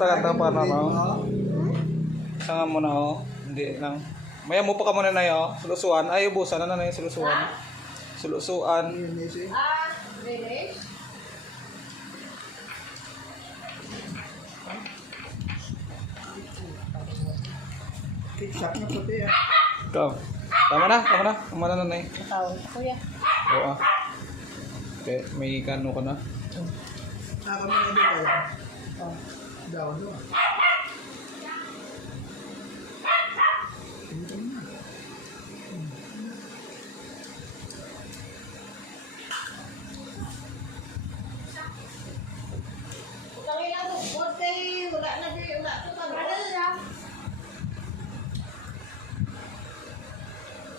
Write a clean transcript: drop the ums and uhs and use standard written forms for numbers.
Tagatang pa na no. Sanga mo na oh. Hindi lang. Maya mo pa ka muna na yo. Sulusuan. Ay ubusan na na yung sulusuan. Sulusuan. Finish? Ketchup na puti ah. Ikaw. Tama na. Tama na na eh. Tawag ko kuya. Oo ah. Okay, may kano ka na. Ako na ito kaya. Daw, no?